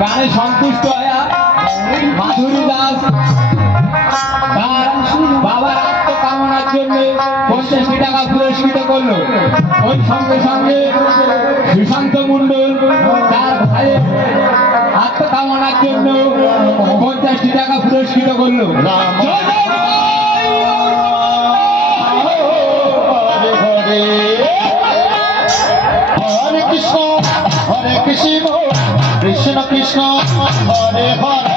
গানে সন্তুষ্ট হয়ে মাধুরী দাস তার বাবার আত্মকামনার জন্য 50 টাকা পুরস্কৃত করলো। ওই সঙ্গে সঙ্গে সুশান্ত মন্ডল তার ভাইয়ের আত্মকামনার জন্য 50 টাকা পুরস্কৃত করলো। হরে কৃষ্ণ হরে কৃষ্ণ কৃষ্ণ কৃষ্ণ হরে হরে